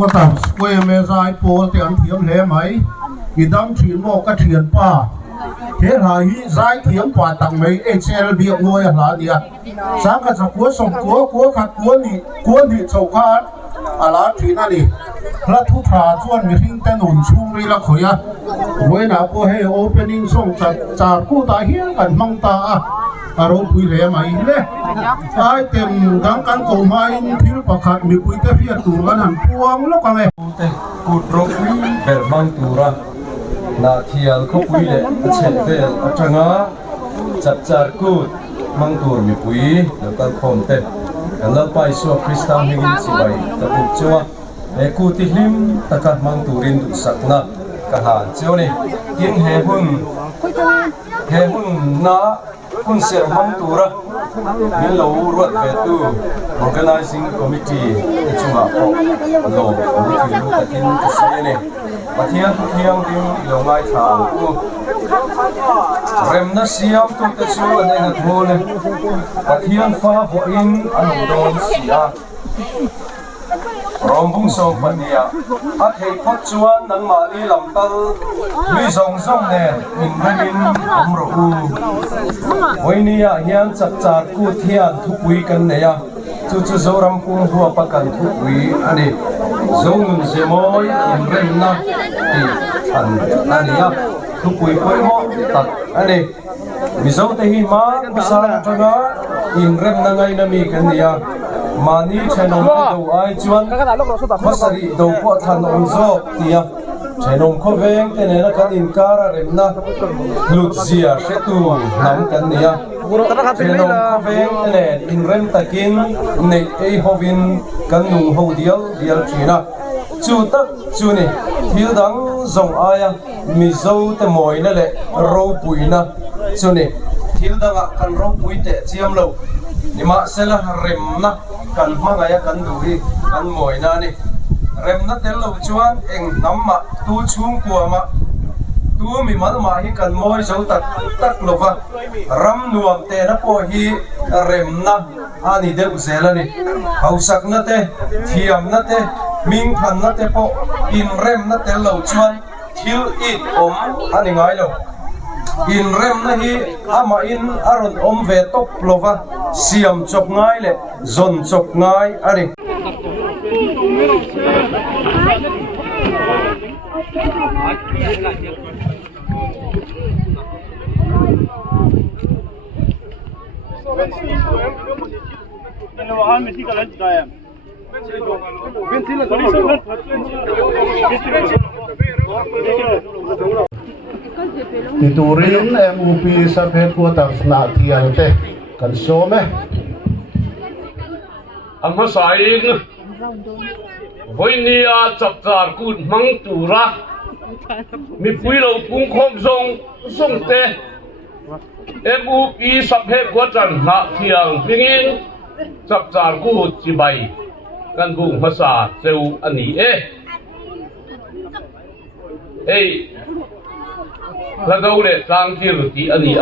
ว่าตามสเวเมซายโปเตียนเทียมแหลไหมอีดังถีนโมกระเทียนป้าเฮหาฮีซายเทียมป่าตังไม่HLเบียงวยหลาเนี่ยสังกัดสกัวส่งกัวขัดกัวนี่เจ้าขาดอะไรที่นั่นนี่พระทุกขาส่วนมีทิ้งแต่หนุนชูรีละขอยเวน่าก็ให้โอเปนิ่งส่งจากกู้ตาเฮียกันมังตาอารมณ์คุยแหลไหมเลยไอเต็มดังกันโกมาอินพิลประคัดมีคุยแต่เพียรตัวกันหันพวงแล้วก็ไงกูตรงเบลบังตัวระนาเทียลเขาคุยเลยเฉดเบลจังอ่ะจัดจาร์กูดมังตัวมีคุยแล้วก็คอมเต็มกันแล้วไปชัวคริสตัลหินสิไปตะบุกจัวกูติลิมตะกัดมังตัวรินตุสักนะกะหานเจ้านี่กินเฮหุ่นนะคุณเสียมังตัวระมีเรารวดเวตู organizing committee จุมาพอเราวิธีรู้แต่กินจะเสียเนี่ยมาเที่ยงดิ้งลงไม้ทางกูเริ่มนัดเสียมตัวจะช่วยในนัดโมเลยมาเที่ยงฟ้าหัวอินอันโดนเสียรอมบุ้งส่งปัญญาอาเทพจวนนังมาลีลำตัลลุยส่งแน่มินไม่มินอมรูวันนี้เฮียนจัดจาร์กูเทียนทุกวีกันเนี่ยจู่ๆโจรำพุงหัวปกันทุกวีอันนี้โจนุนเสมอยอินเรนนะที่อันนี้ทุกวีไปหมดตัดอันนี้มิโซเตหิมาภาษาจังหวะอินเรนนั่งไงนะมีกันเนี่ยมานี่เชนงดูไอจวนภาษาดีดูพวกท่านองค์โซเตียเชนงเขาเวงแต่เนี่ยนักอินการะเรมนะลุดเสียเชตูนำกันเนี่ยเชนงเขาเวงแต่เนี่ยอินเรมตะกินในเอฮวินกันนุ่งหูเดียวจีน่ะจูตักจูนี่ทิลดังส่งอายมิโซเตมอยนั่นแหละรูปุยนะจูนี่ทิลดังกันรูปุยเตะเจียมเรานี่มาเสละเรมนะกันมาไงกันดูดิกันมวยนะนี่เรมนะเตลเราชวนเองน้ำมาตูชุ่มกัวมาตูมีมันมาให้กันมวยเจ้าตักลบว่ารำนวมเตนะพอฮีเรมนะอันนี้เด็กเสละนี่เขาสักนะเตเทียมนะเตมิงพันนะเตพออินเรมนะเตลเราชวนทิลอีดอันนี้ไงเราอินเรมนะฮีอามาอินอารอนเวตกลวะเสียมจบง่ายเลยจนจบง่ายอะไรติดเรียนMUP สัพเพกัวตังสนาเทียนเตกันโซมอันภาษาเองวันนี้จับจาร์กูดมังตูระมีปุยเราพุ่งคมส่งเตMUP สัพเพกัวตังนาเทียนพิงินจับจาร์กูดจีใบกันบุ้งภาษาเซลอันนี้ละดูเลยสังกิรติอันนี้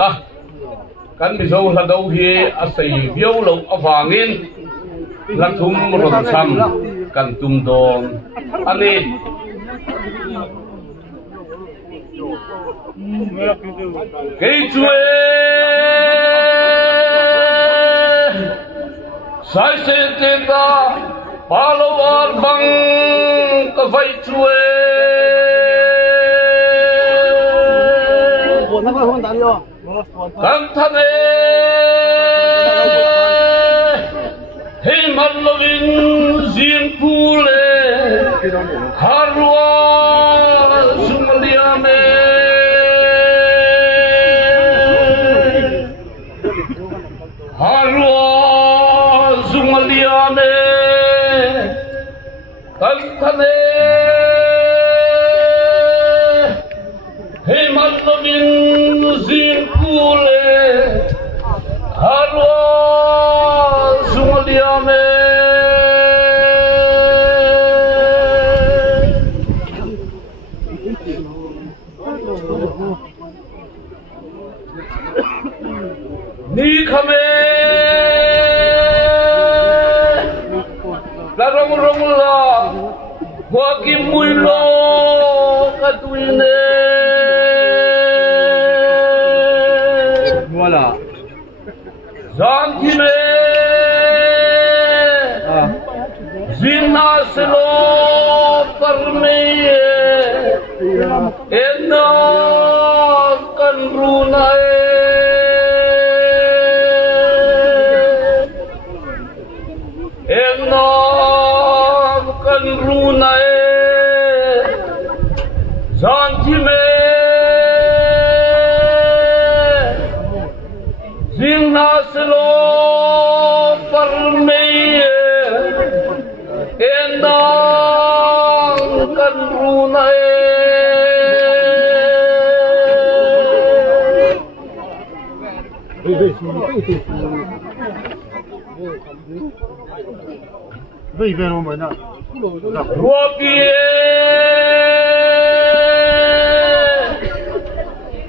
กันมิโซละดูเฮอาศัยเบี้ยวลงอฟางินละทุ่มรถซ้ำกันตุ่มโดนอันนี้ Cây chuối sai se te ta palo ar bang ka vai chuối Tam thane hey mallovin zin pule harwa sumaliame harwa sumaliame tam thane hey mallovin zin pule harwa sumaliame ni khame la rong la wa ki mui lo ka tuine voilà zan ki me zina selo par me enna kan runai Engam kan runai zanti me zingna selo par me engam kan runai Vei vero mana. Ruakie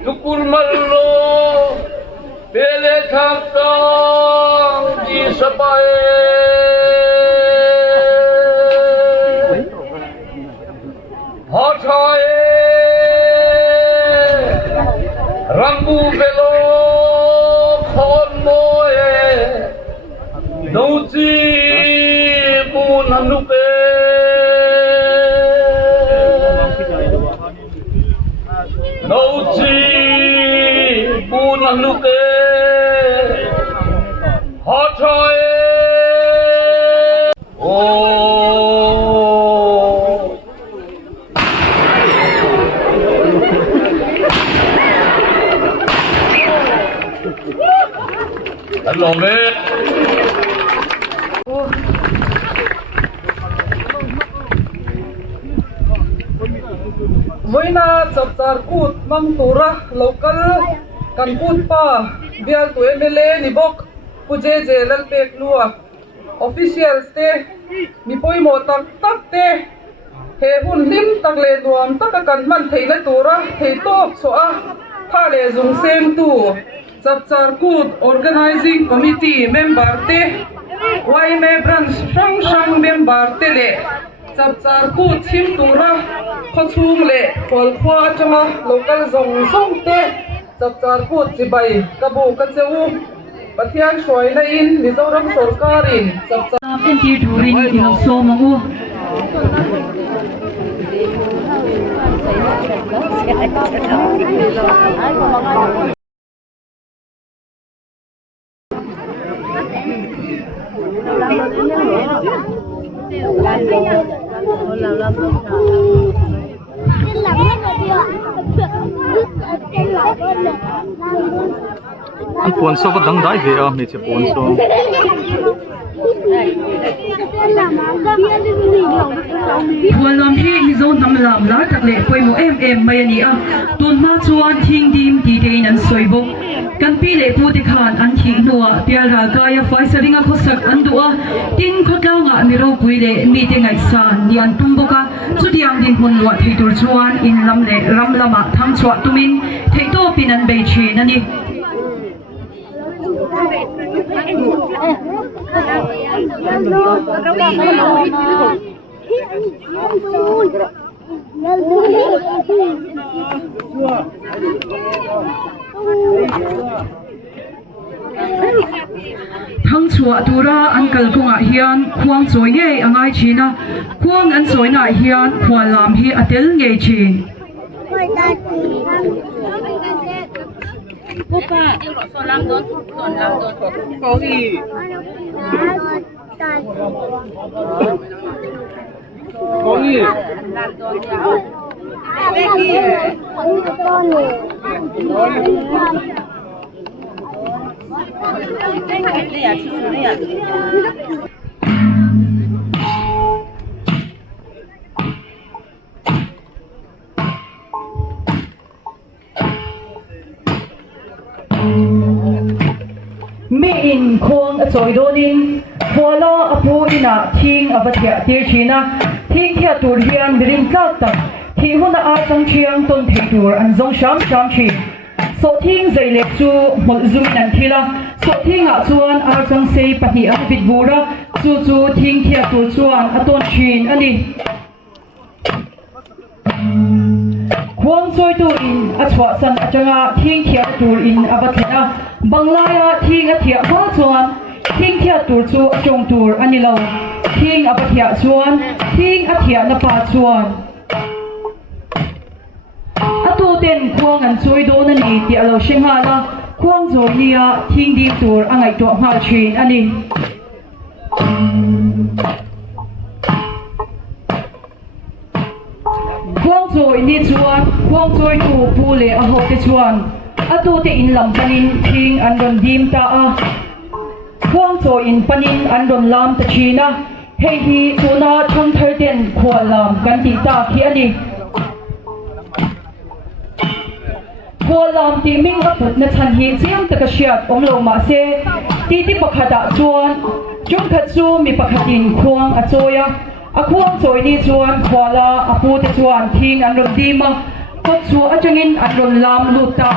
tukur marlo pele thakang di sapae hachae rambu belo khon moe nouchi nanupe nauchi punanupe hachae hello man Voina chapchar kut mang tura local kan kut pa bial tu MLA ni bok puje jelal pek lua officials te mi poi mo tak tak te he hun lim tak le duam tak kan man theina tura thei top so a tha le zung sem tu chapchar kut organizing committee member te YMA branch shang member te le chapchar kut sim tura khachung le khol khwa chama local zong song te chapchar kut chibai kabu kacheu pathian shoi na in Mizoram sarkar in chapchar pen ti durin ino so mangu Ang ponso ko dang dai ve a me che ponso. Pualam hi Mizon tamlam la takle poimo mai ani a tun ma chuan thing dim ti tein an soibo kan pi le pu te khan an thi nuwa pial ra kaya faisaringa khosak an duwa tin khotlawnga miro puile mi te ngai san ni an tumboka chudiang din hon wa theitur chuan in lam le ram lama tham chwa tumin theito pinan bei thin ani ทั้งชัวตูราอันกัลกงอาเฮียนควงสวยเงยอ่างไอชีนะควงอันสวยน่าเฮียนควรลามฮีอเตลเงยชีBuka, solam don. Kogi. Kogi. mi in khong a choi donin khwala apu ina thing avathia tir china thing thia tur hian birin tlak tak thi huna a chang chiang ton thei tur an zong sham chi so thing zai lek chu mol zum nan thila so thing a chuan a chang sei pahni a bit bura chu thing thia tur chuan aton chin ani Kwang soi tu in achwa san achanga thing thia tur in avathina banglaya thing athia ha chuan thing thia tur chu achong tur anilo thing avathia chuan thing athia na pa chuan atu ten kwang an soi do na ni ti alo shenga la kwang zoi nia thing di tur angai to ha chin ani Kwang zoi ni chuan kwang zoi tu pu le a ho te chuan atu te in lam panin thing an ron dim ta a kwang zoi in panin an ron lam ta china hei hi chuna thang thar ten khwal lam kan ti ta khi ani khwal lam ti ming a put na chan hi chiam ta ka shiat om lo ma se ti pakhata chuan chung khat chu mi pakhatin khuang a choya a khuang choi ni chuan khwala a pu te chuan thing an ron dima kot chu atangin an ron lam lu ta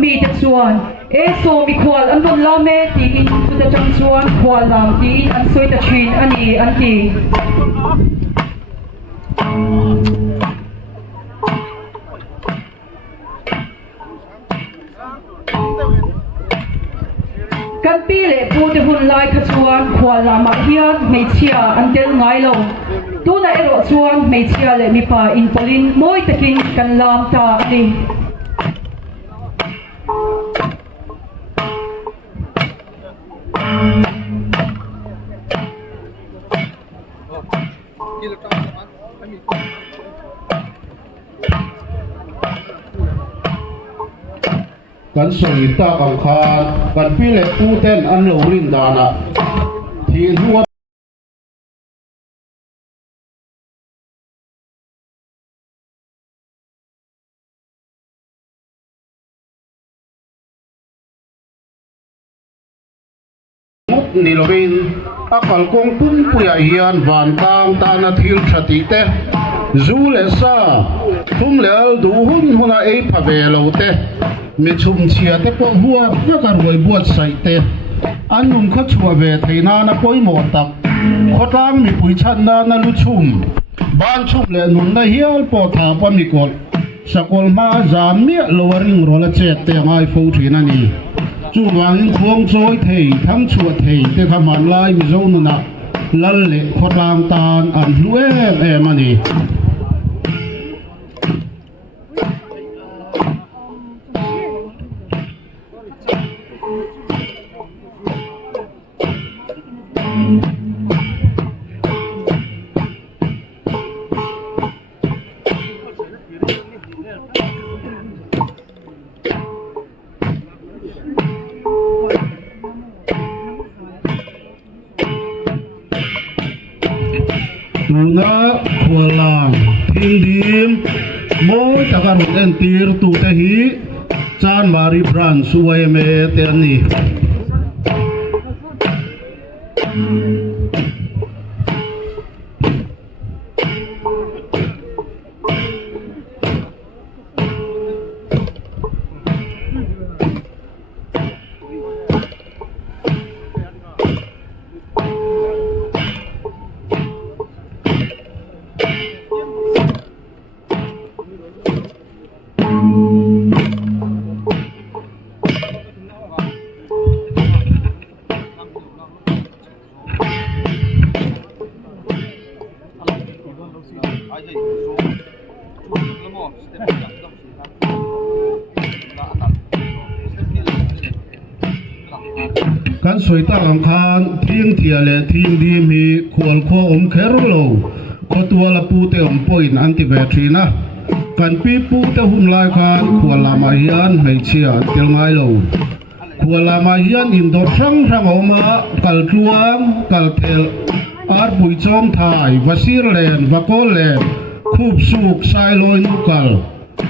mi te chuan e so mi khwal an ron lam me ti in tu ta chang chuan khwal lam ti an soi ta chin ani an ti kan pi le pu te hun lai kha chuan khwal lam a hian mei chia an tel ngai lo tu na ero chuan mei chia le mi pa in polin moi takin kan lam ta ani kan soi ta ang khan kan pi le pu ten an lo rin dana thin huwa ni lovin akal kong pun puya hian van tang ta na thil thati te zu le sa thum le du hun huna ei phave lo te mi chum chia te po huwa na ka roi buat sai te anun kho chua ve theina na poi mo tak khotang mi pui chan na lu chum ban chum le nun na hial po tha pa mi kol sakol ma jam mi lowering rola che te ngai fo thina ni chu wang khuang choi thei thang chua thei te khaman lai mi zo na lal le khotang tan an hlue e mani Nuna khwalang thing dim moi takan en tir tu te hi chan mari brand suai me te ani กันสวยตาอังคารทิ้งเทียและทิ้งดีมีขวลข้อเครุโลขอตัวละปูเตอมปอยอันติแบตรีนะกันปีปูเตหุ่มลายคานขวลามาเฮียนไม่เชียเตียงไงโลขวลามาเฮียนอินโดช่างออกมากัลทวงกัลเทลอาร์บุยจอมไทยวาซิรแลนวาโกแลนคูบสุกไซลอยนุกัล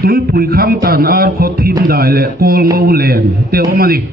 ตุยปุยข้างตันอาร์ขดทิมได้และโกลงูแลนเตียวมานี่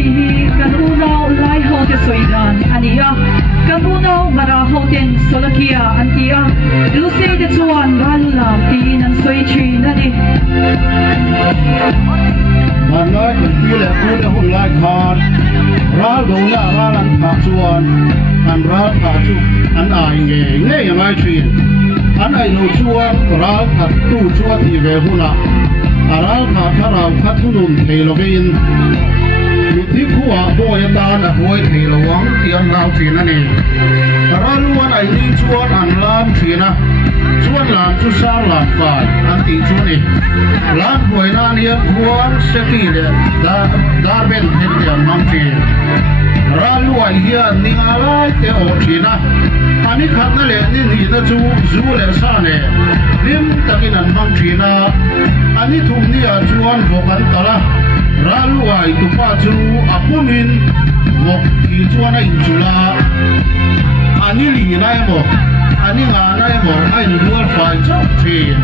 ทีฮีกันอูนาวไลเฮาเตสวยดานอันนี้อ่ะกันอูนาวมาราเฮาเตนโซลาเกียอันที่อ่ะลูเซเตจวนรันลาตีนันสวยชีนั่นดิมันน้อยคนที่แหละพูดหุ่นลายคอนร้าดูเนี่ยร้าลันขาชวนอันร้าขาชุอันอายเง่ยังไงชีอันไอโนชวนร้าขัดตู้ชวนที่เวหุละร้าขาทาราขัดทุนุนเทโลกินมีที่ขัวโบยตาหนักหวยเทโลวังเตียนลาวชีนั่นเองร้าล้วนไอนี่ชวนอันลามชีนะชวนหลานชุสาหลานฝ่ายอันตีชวนเองหลานหวยนาเนียหัวเสกีเลดาเบนเฮเตียนมังชีร้าล้วนเฮียนิงอะไรเตอชีนะอันนี้ขัดนั่นแหละนี่นี่นะจูเลสาเนี่ยริมตะกินันมังชีนะอันนี้ทุ่มนี่ชวนโฟกันตละร้าล้วนตุป้าจูอาปุนินหมกที่ชวนไอ้จุลาอันนี้ลีนายหมกอันนี้งานไอ้หมกไอ้หนูฝ่ายจับเทียน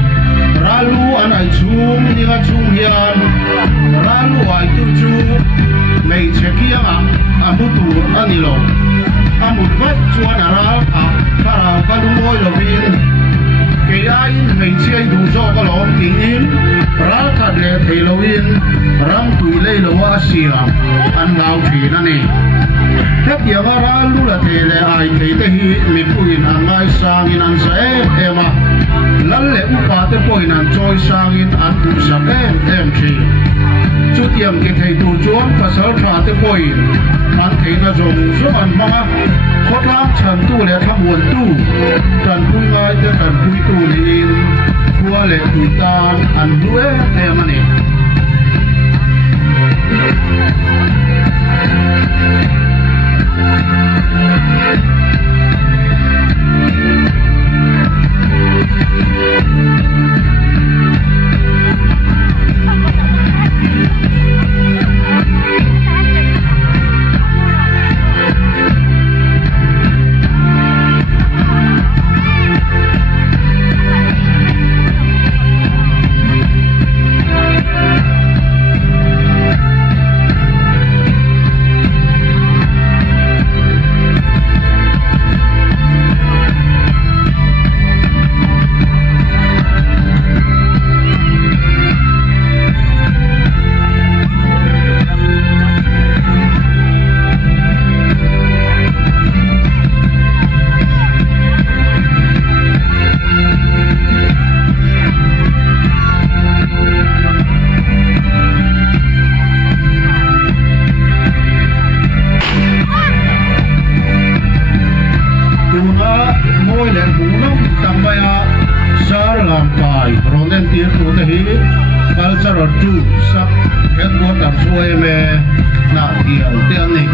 ราลูอันไอ้ชุ่มนี่ก็ชุ่มเฮียนราลูไอ้ตุ้จูไม่เช็คยังอ่ะมุตูอันนี้หรอกอ่ะมุดวัดชวนราอ่ะข้าราก็ดูโอยวินเกี่ยไม่เชื่อดูโจก็หลงทิ้งอินราขัดเล่เทโลวินรำตุยเล่ลวาเสียอันลาวทีนั่นเองถ้าเกี่ยวกับราลูละเทเลไอเทเตฮีมีผู้อินอันไงสร้างอินอันเสเอมาลันเล่อุปาเตผู้อินอันจอยสร้างอินอันอุสักเอ็มชีจุดยังเกตให้ดูจวนภาษาพาเตผู้อินอันเทน่าจงสมันมาโคตรล้างฉันตู้และทำวนตู้กันคุยไงแต่กันคุยตู้ลินหัวเล่คุยตาอันด้วยเอมันเองcultural too sub headquarters suai me na tiang ni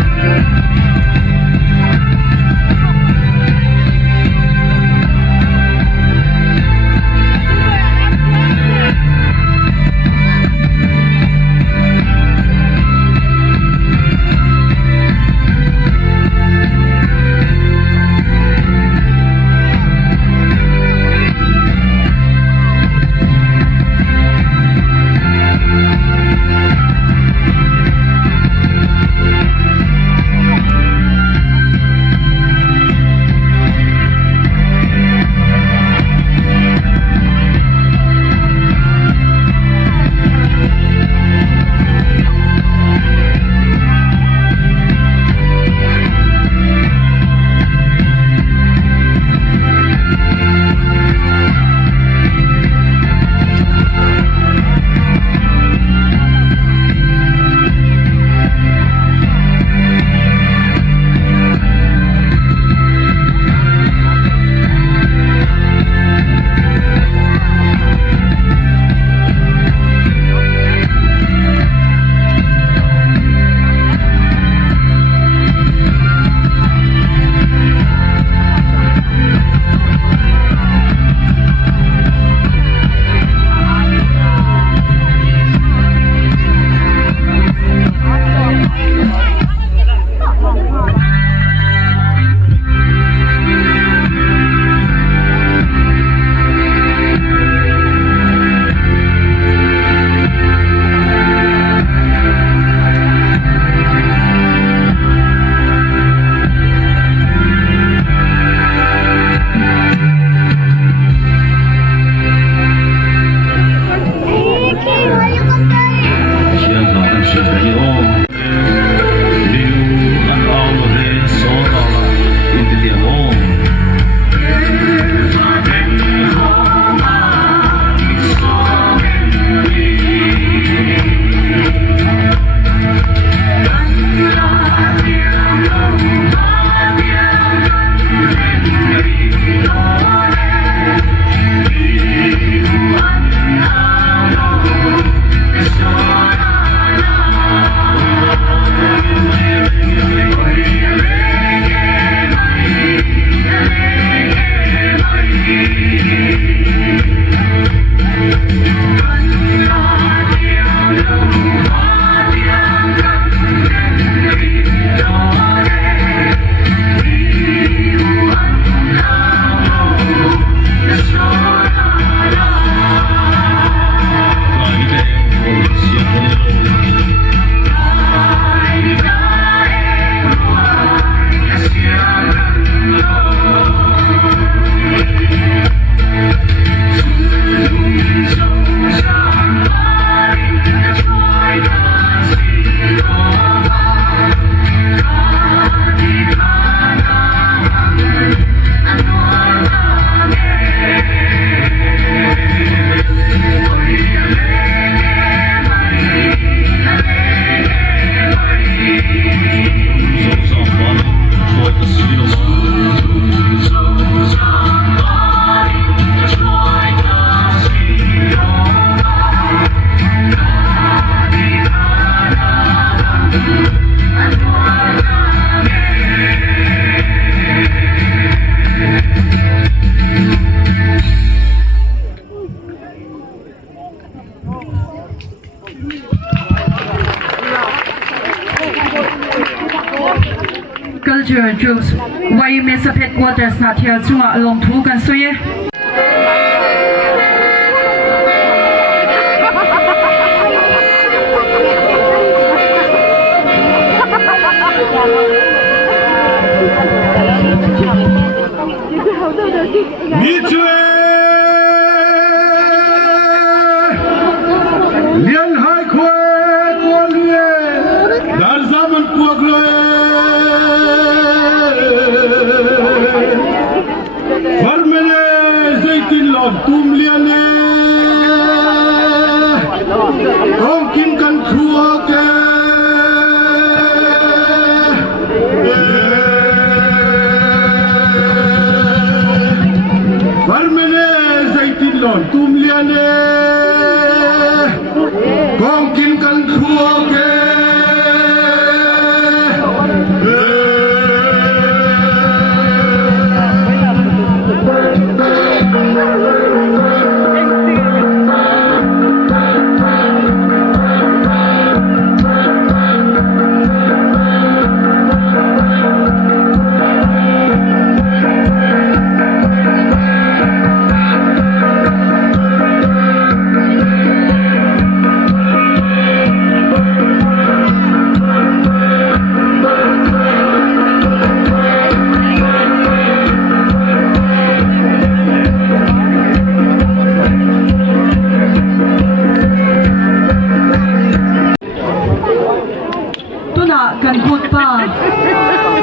Major Jules YMSF Headquarters na thial chunga long thu kan soye Lian hai khwe ko lie dar zaman kuak le farmene zaitin lom tum lian ne kong kin kan khua ke farmene zaitin lom tum lian ne Kong kin kan khua ke kan khut pa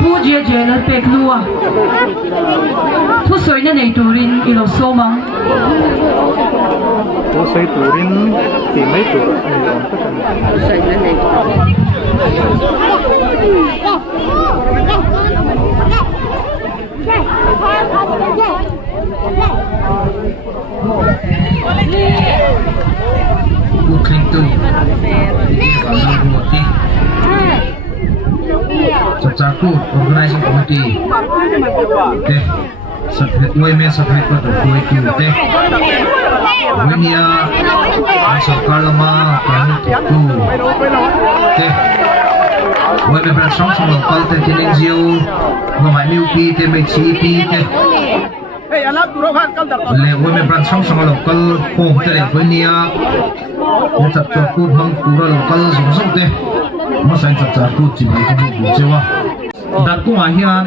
pu je je lal pek lua thu soi na nei turin ilo soma tu sei turin ti mai tur ani om ta kan Sai na nei. Bukan tu. Cacaku organizing committee. Teh, subhead women subhead pada koi tu teh. Winia sarkar lama kami tu. Teh, women bersama sama lokal teh kini jiu, ngamai miupi teh mencipi teh. Le women bersama sama lokal home teh winia. Cacaku hang pura lokal sungsung teh. Masai cacaku cibai tu jiwa. Dan ko ahian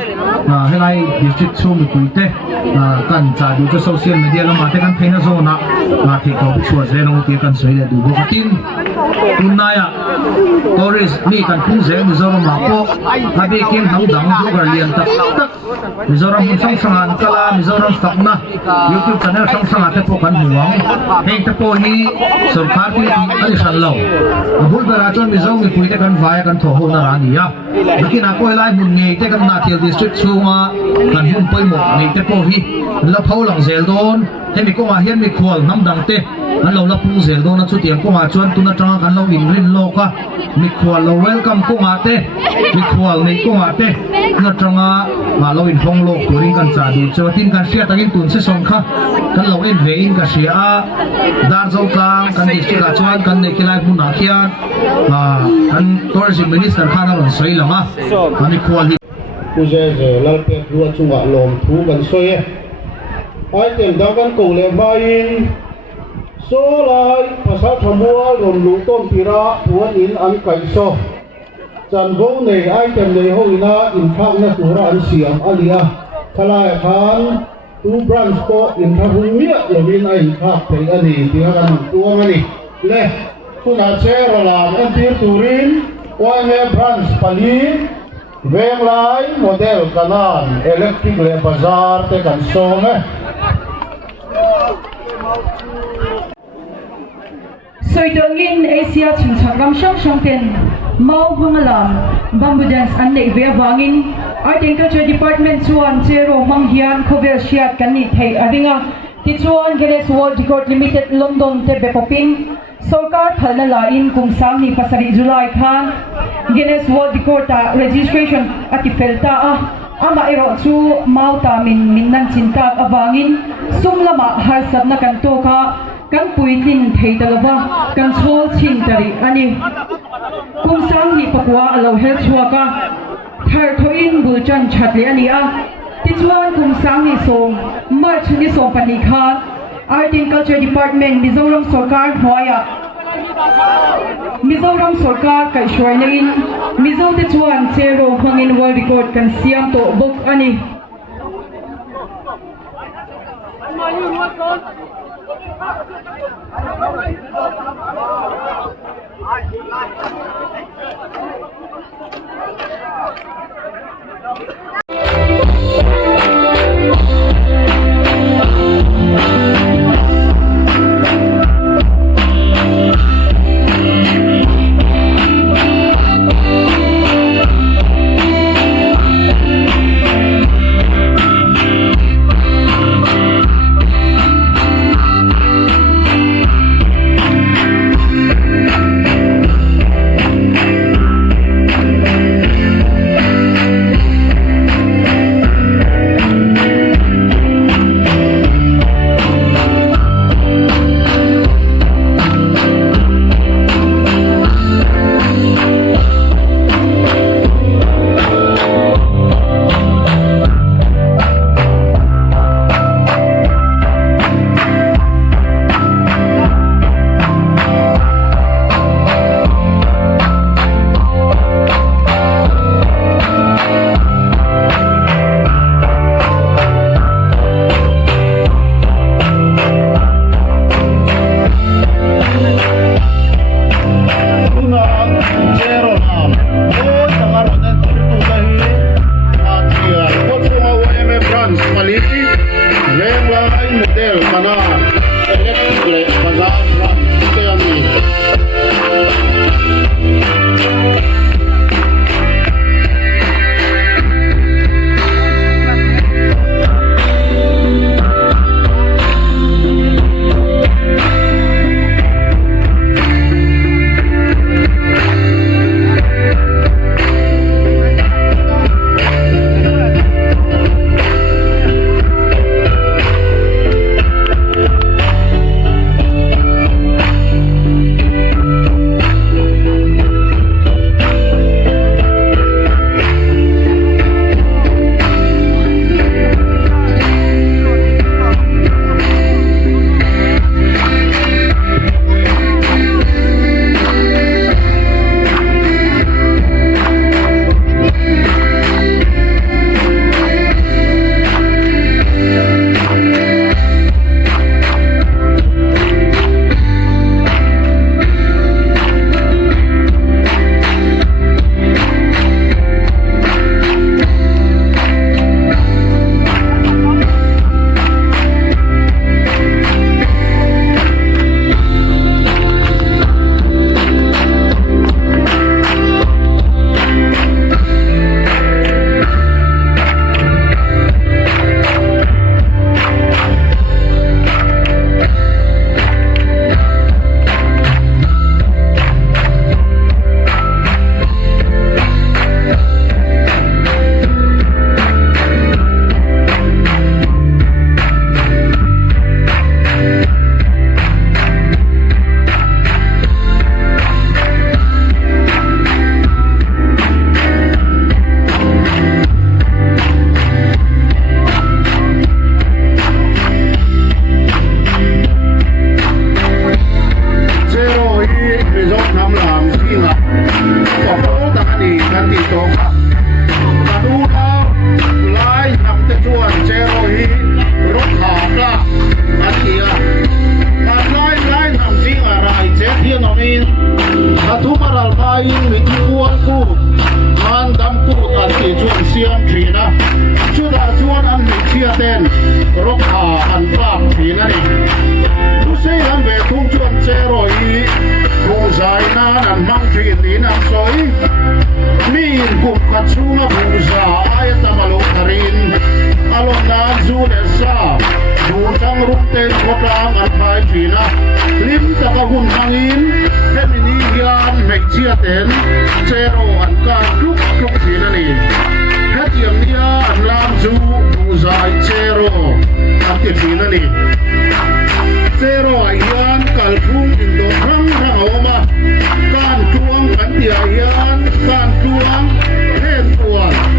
helai district chu mi kuite kan cha du cho social media la mate kan phaina zo na thi ko chua ze no ti kan soi le du bo tin tunaya tourist ni kan pu ze mi zo ma ko abi kim hang dang du gar lian tak tak Mizoram sang sangan kala Mizoram sakna YouTube channel sang sangan te po kan huang hei te po hi sarkar ki ani sallo bul bera chon Mizoram mi kuite kan vai kan tho ho na rani ya lekin ako helai mun nge te kan na thial district chunga kan hun poi mo nge te po hi la phau lang zel don he mi ko ma hian mi khol nam dang te an lo la pu zel don na chu tiang ko ma chuan tu na tanga kan lo in rin lo ka mi khol lo welcome ko ma te mi khol nei ko ma te na tanga ma lo in hong lo turing kan cha du cho tin kan sia takin tun se song kha kan lo in ve in ka sia a dar zo tlang kan district a chuan kan ne kilai bu na khian kan tourism minister khan a ron soi lama ani khol hi Uje lal pek lua chunga lom thu kan soye item da kan ko le bain so lai phasa thamua ron lu tom pira puan in an kai so chan go nei item nei ho ina in thang na tura an siam alia khalai khan tu branch ko in thahun mia lovin ai khak thei ani tia kan tuang ani le tuna chero lam an tir turin oime branch pali Veng lai model kanan electric le bazar te kan song Soidongin Asia chungchakram shangten mau bungalam bamboo dance an nei ve wangin agriculture department chuan chero manghian khovel shiat kan ni thei adinga ti chuan Guinness World Record Limited London te bepopin sarkar thalna la in kumsam ni pasari July khan Guinness World Record ta registration ati felta ama ero chu mauta min nan cinta awangin sumlama har sabna kan to ka kan puitin theidalwa kan chol chin tari ani kumsam ni pakwa alo hel chuaka thar thoin bulchan chatli ania tichuan kumsang ni song march ni song pani kha Art and Culture Department Mizoram Sarkar hnoya Mizoram Sarkar kai shwainain Mizo te chuan chero hangin world record kan siam to bok ani Zero ayan kalpung indo rang rang oma kan tuang kan dia ayan kan tuang hen tuang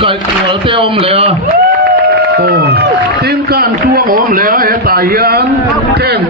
ไก่ตัวเต้อมเลยโอ้ตีนการตัวอมเลยเฮตายยันแข่ง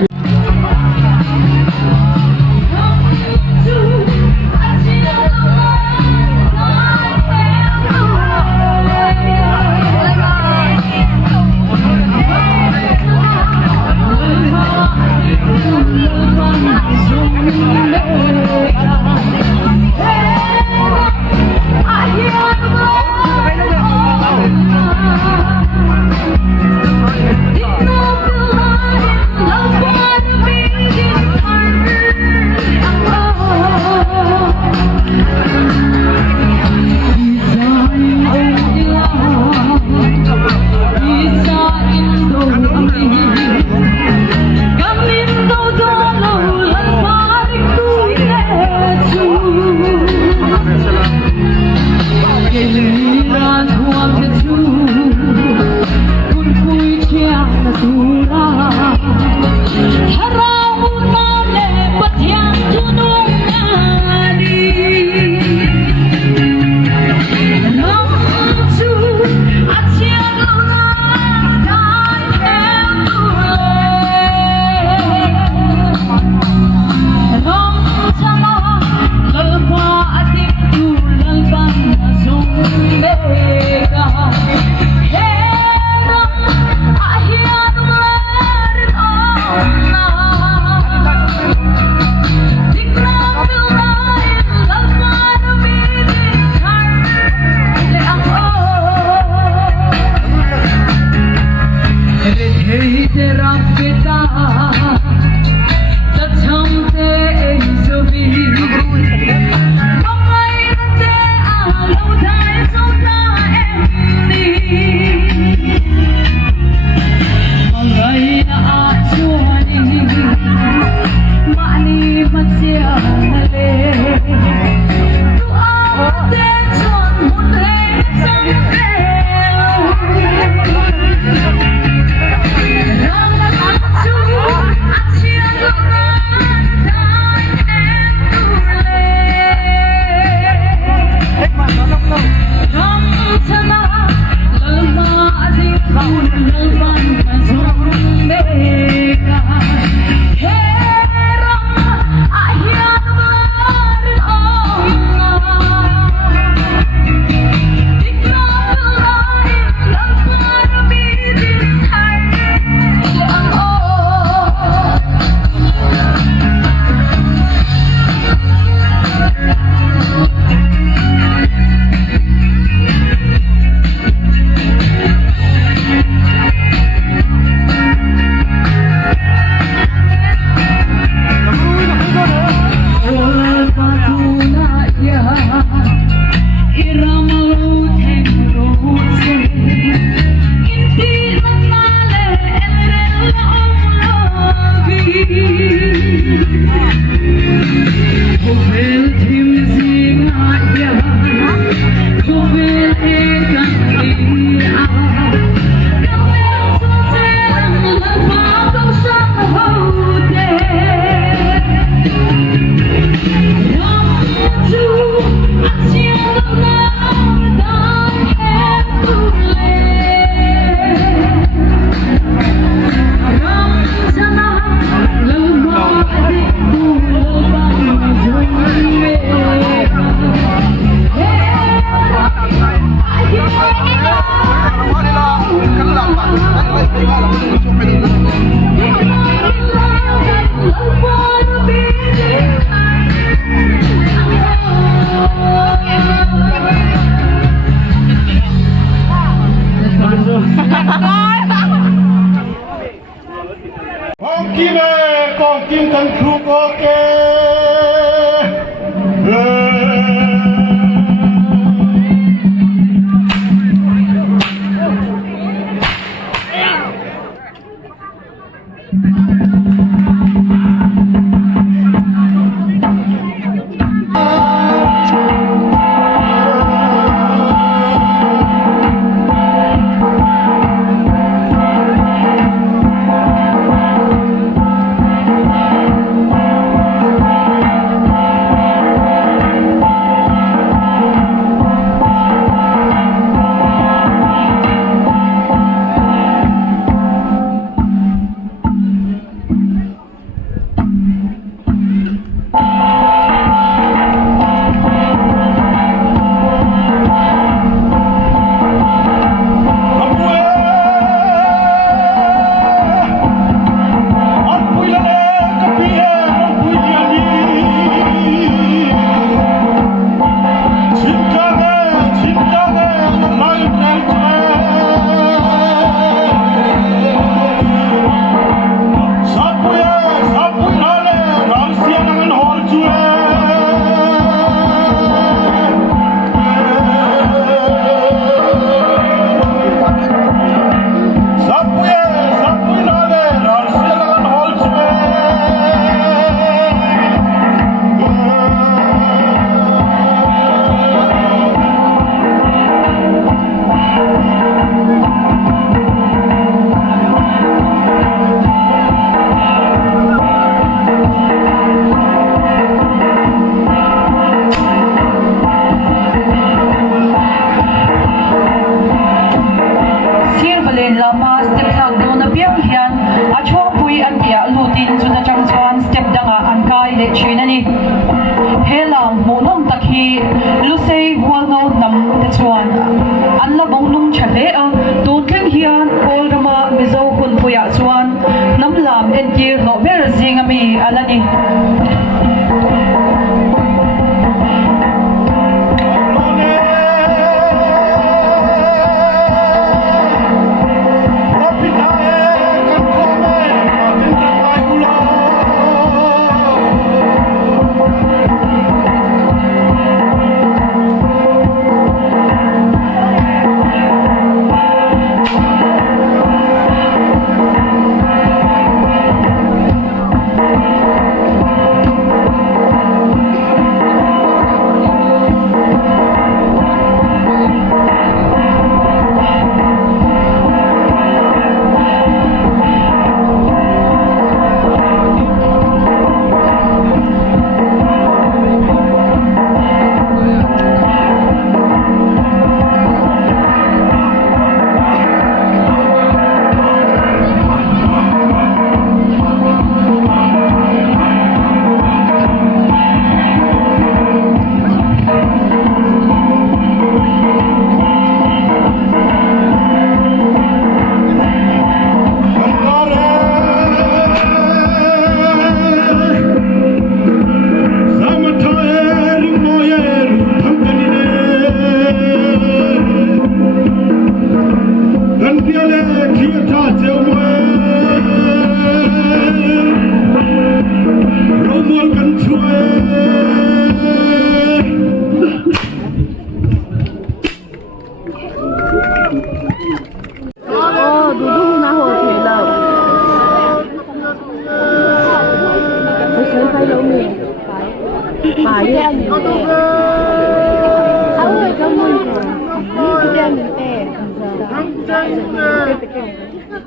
ala ni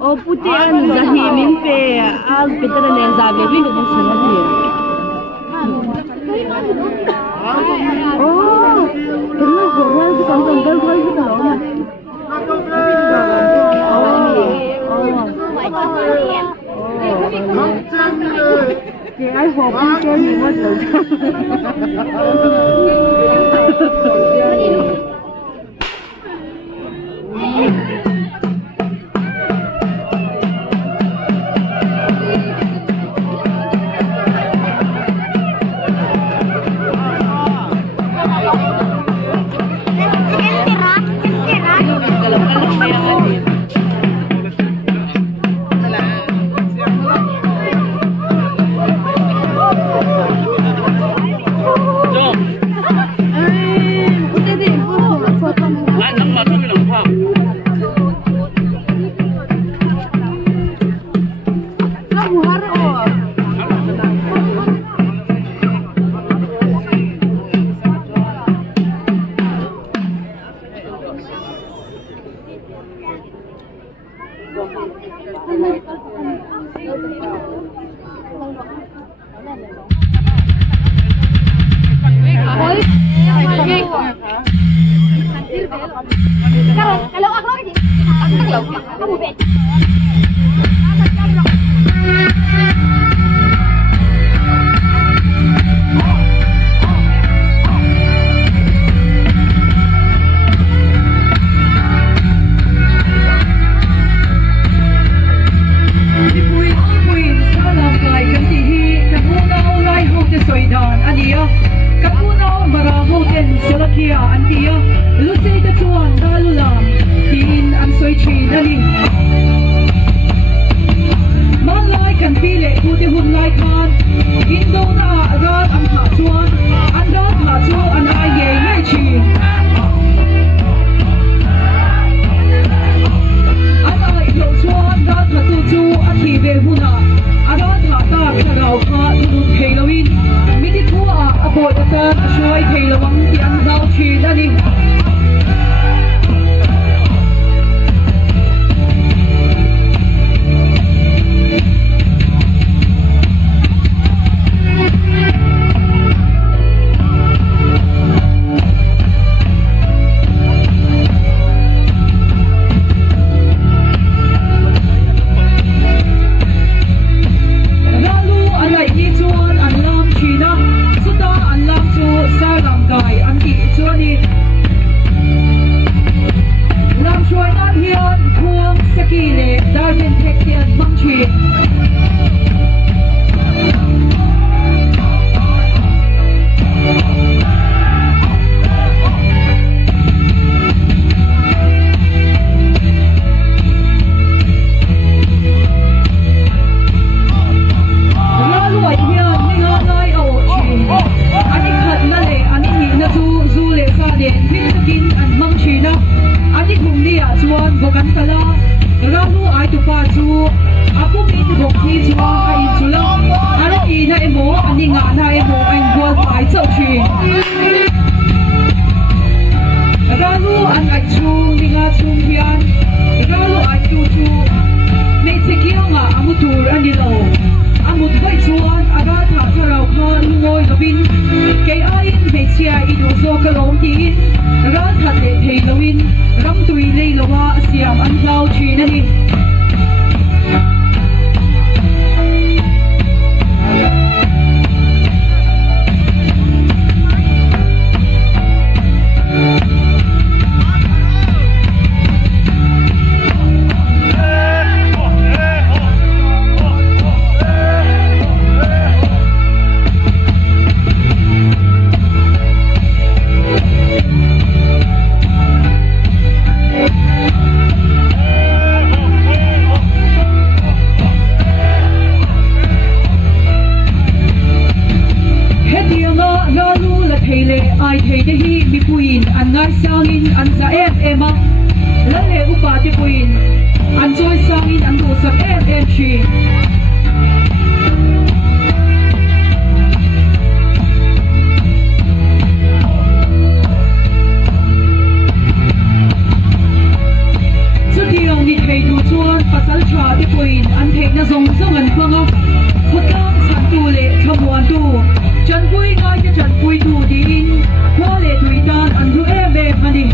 O putian zahimin pe al petra ne zabe bin do sanadi. Oh, kena horwan se kam gal gal se kalo. Ke ai ho putian ni mo do. Kalau aku lagi, kamu bet. Lucy the Chuan Dalulam, Tin and Soy Tree, ngai thei te hi mi puin an ngai sangin an za em a la le upa te puin an joy sangin an do sak em chi ni thei du chuan pasal tha te puin an thei na zong zong an khwanga khotang san tu le thamuan tu chan pui ngai te chan pui tu din khwa le tuitan an ru em ani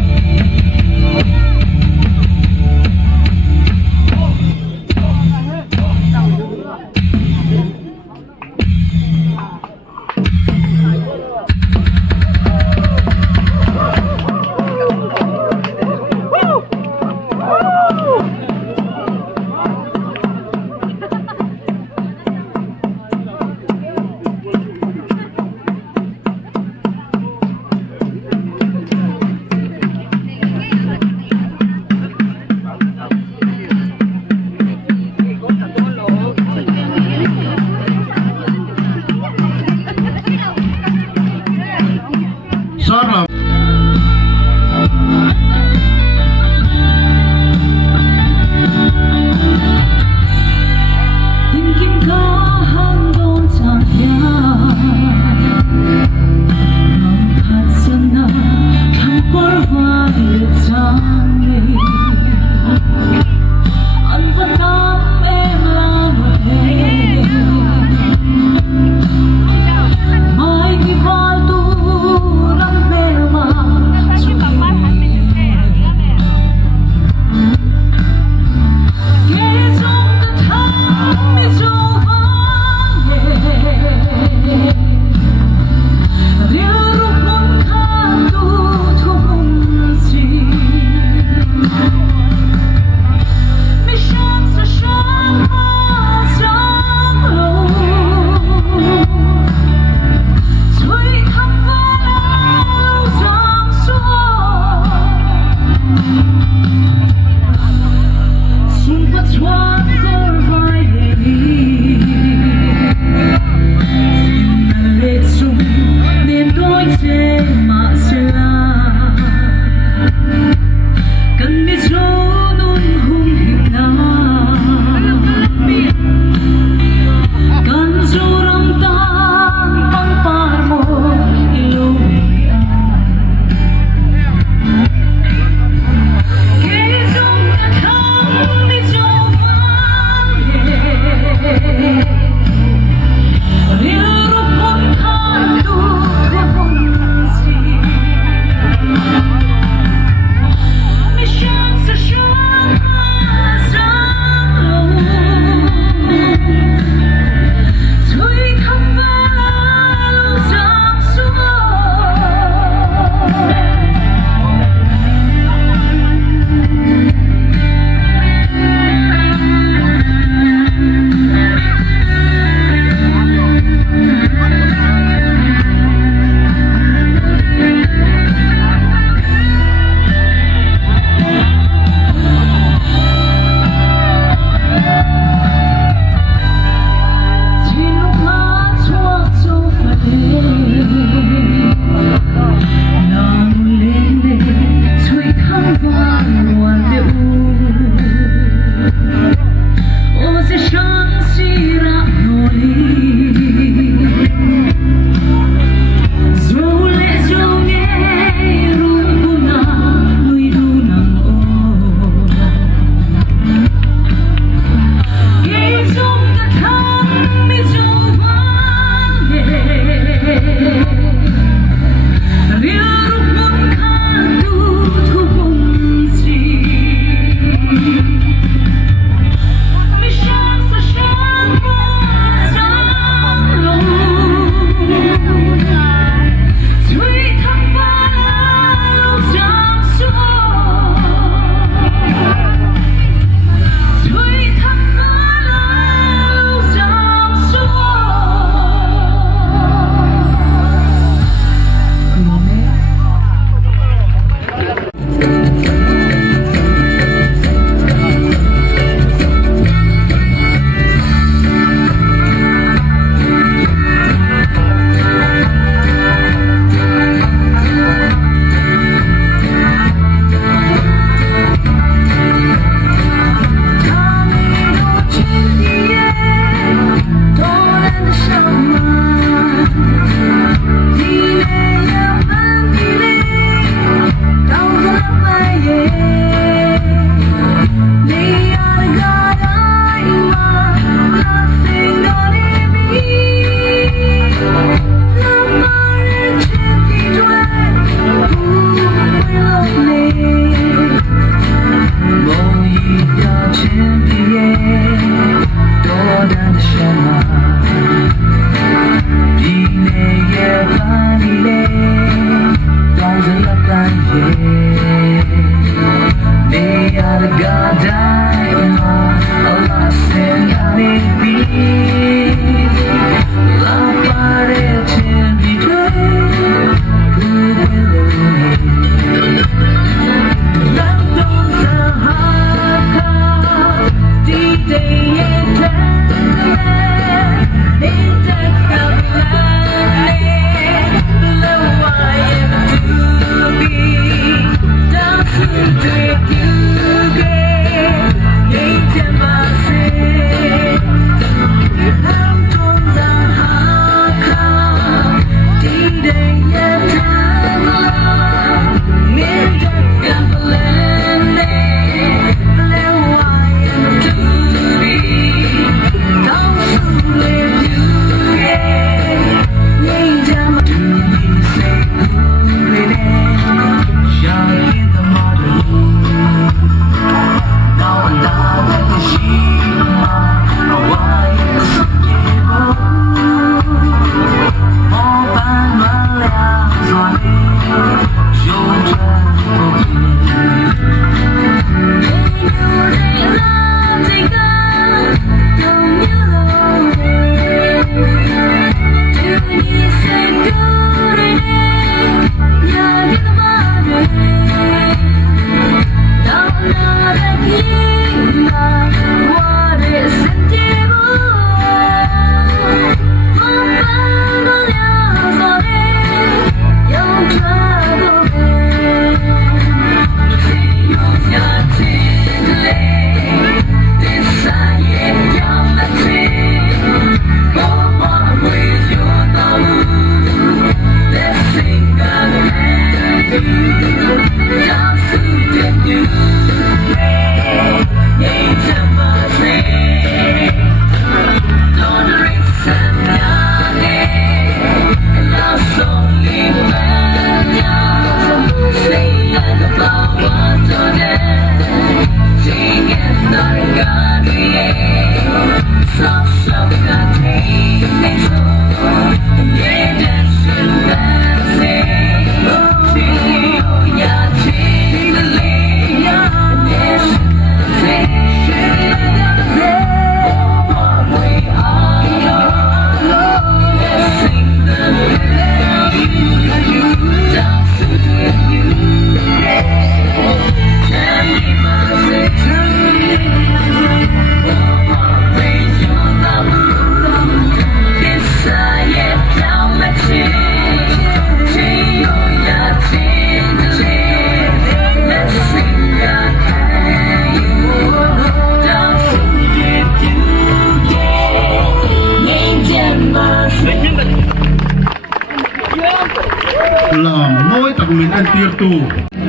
Ngôi tặng mình ăn tiệc tù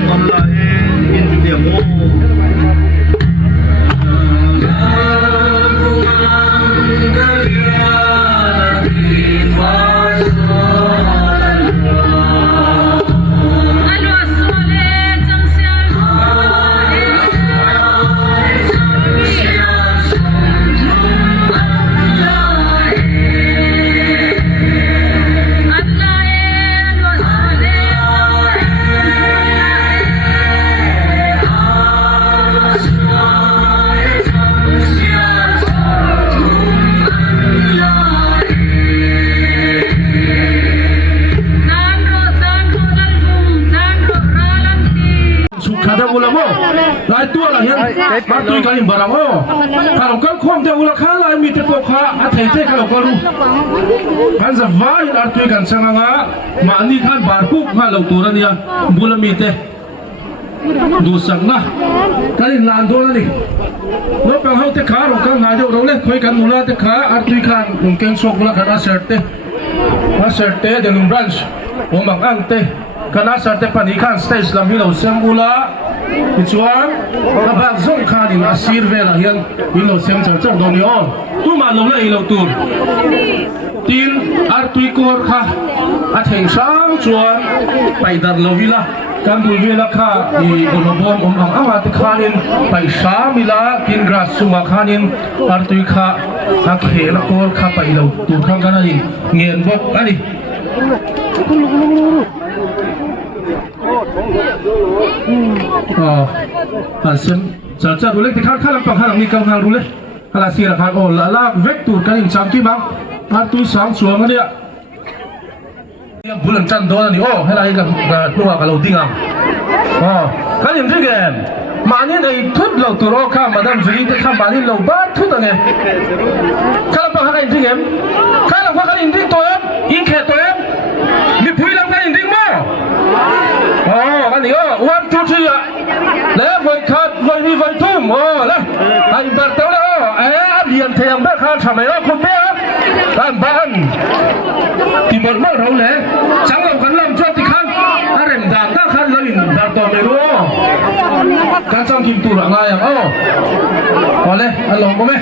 còn lại in điểm ô lại tua là hiện mà tôi cái bảo rằng ô kalau kan khom te ulah khala mi te pokha a thei te kalau kalu han za vai ar tôi kan sanganga ma ni khan bar pu kha lo tur ania bulami te du sangna kai lan do na ni lo pang hau te kha ro kan na jo ro le khoi kan mula te kha ar tôi khan kum ken sok la khana shirt te de lum branch o mang ang te kana shirt te pani khan stage lam hi lo sem ula chuan a bak zong khan in a sir vela hian in lo sem chang chang do ni on tu ma lo lai lo tur tin ar tui kor kha a theng sang chuan pai dar lo vila kan bul vela kha I bonobom ang anga te khanin pai sa mila tin grass sunga khanin ar tui kha a khela kor kha pai lo tur khang kana ni ngien bok ani Asem caca dulu kita kalau panghalang ni kau hang dulu kalau sih rakan oh lala vektur kan ini cangki bang artu sang suang dia yang bulan candol ni oh helai kan tua kalau tingang oh kan ini juga mana ni tut lau turo kah madam jadi tu kah mana lau bat tut ni kalau panghalang ini juga kalau panghalang ini toya ingke toya ni puilang kan ini mau oh kan ni oh 1 2 3แล้วไว้ขาดไว้มีไว้ทุ่มแล้วไอ้บัตรเต้าแล้วเรียนเทียมได้ขาดทำไมคุณแม่บ้านที่บนเมื่อเราเลยจังเรากันลำชอบที่ขันอะไรด่างก็ขันเลยด่างต่อไม่รู้การจังกิมตัวอะไรพอเลยลองก็ไหม